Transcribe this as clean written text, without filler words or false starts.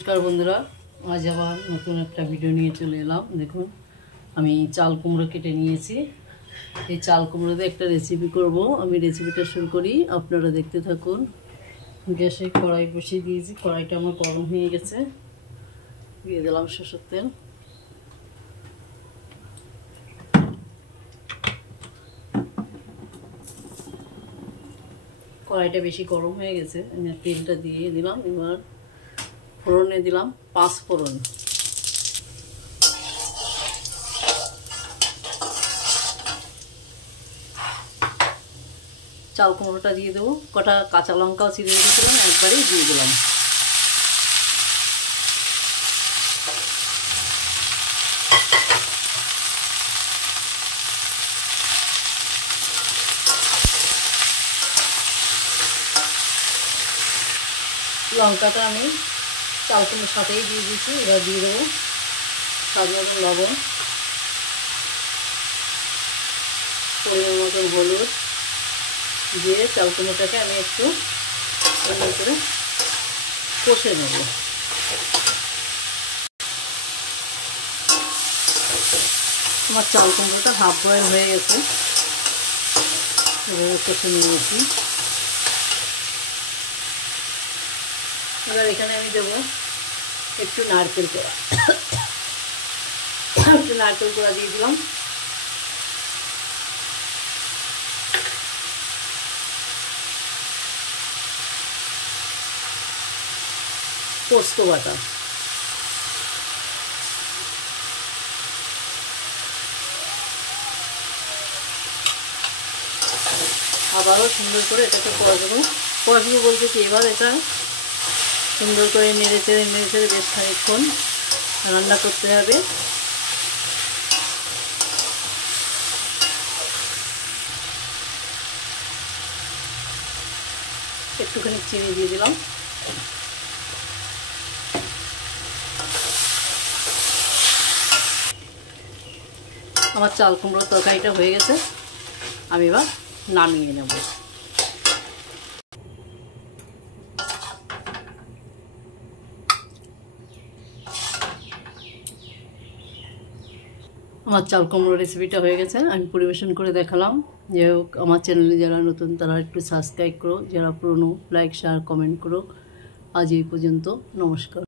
नमस्कार बंधुरा आज आबार नतून एक भिडियो निये चले एलाम। देखुन आमी चाल कुमड़ो केटे नियेछि। এই চাল কুমড়ো দিয়ে একটা রেসিপি করব। আমি রেসিপিটা শুরু করি, আপনারা দেখতে থাকুন। গ্যাসে কড়াই বসিয়ে দিয়েছি, কড়াইটা আমার গরম হয়ে গেছে। দিয়ে দিলাম সরষের তেল। কড়াইটা বেশি গরম হয়ে গেছে, আমি তেলটা দিয়ে দিলাম। এবার ফোড়নে দিলাম 5 ফোড়ন। চাল কুমড়োটা দিয়ে দেবো, কটা কাঁচা লঙ্কাও চিড়ে রেখেছিলাম একবারেই দিয়ে দিলাম। লঙ্কাটা আমি চাল কুমড়োর সাথেই দিয়ে দিচ্ছি। এবার দিয়ে দেবো স্বাদ মতন লবণ, পরিমাণ মতন হলুদ দিয়ে চাল কুমড়োটাকে আমি একটু ভালো করে কষে নেব। আমার চাল কুমড়োটা হাফ বয়েল হয়ে গেছে, এভাবে কষে নিয়েছি। এবার এখানে আমি দেবো একটু নারকেল কোড়া, একটু নারকেল কোড়া দিয়ে দিলাম। পোস্ত বাটা, আবারও সুন্দর করে এটাকে কষবো। কষবো বলতে কি, এবার এটা সুন্দর করে নেড়ে চেড়ে বেশ খানিকক্ষণ রান্না করতে হবে। একটুখানি চিনি দিয়ে দিলাম। আমার চাল কুমড়োর তরকারিটা হয়ে গেছে, আমি এবার নামিয়ে নেব। আমার চাল কুমড়ো রেসিপিটা হয়ে গেছে, আমি পরিবেশন করে দেখালাম। যাই হোক, আমার চ্যানেলে যারা নতুন তারা একটু সাবস্ক্রাইব করো, যারা পুরনো লাইক শেয়ার কমেন্ট করো। আজ এই পর্যন্ত, নমস্কার।